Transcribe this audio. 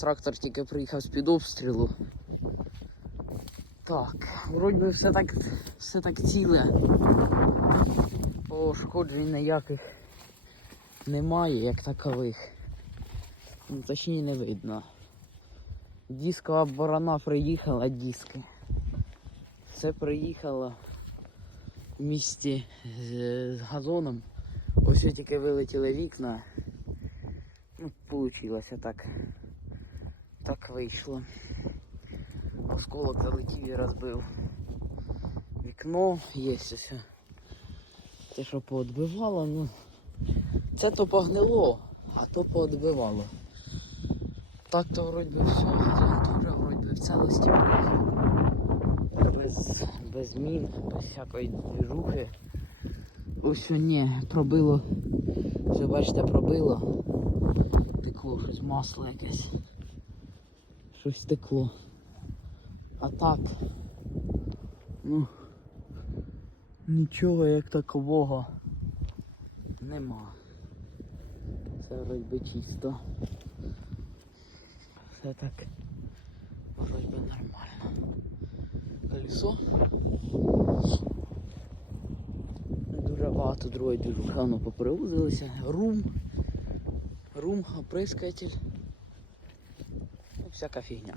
трактор тільки приїхав з-під обстрілу. Так, вроді би все так, все так ціле. Пошкоджень ніяких немає, як такових. Ну, точніше не видно. Дискова борона приїхала, диски. Все приїхало в місті з газоном. Ось тільки вилетіли вікна. Ну, получилося так. Так вийшло. Осколок залетів і розбив. Вікно є ось. Те, що поодбивало, ну. Це то погнило, а то поодбивало. Так то вроді би все, гарантура вроді би в цілості. Без, без змін, без всякої движухи. Ось ні, пробило. Все бачите, пробило. Текло щось масло якесь. Щось текло. А так. Ну. Нічого як такового нема. Все вроді би чисто. Все так вроді би нормально. Колесо. Дуже багато другої воно попривозилися. Рум. Рум, оприскатель всяка фігня.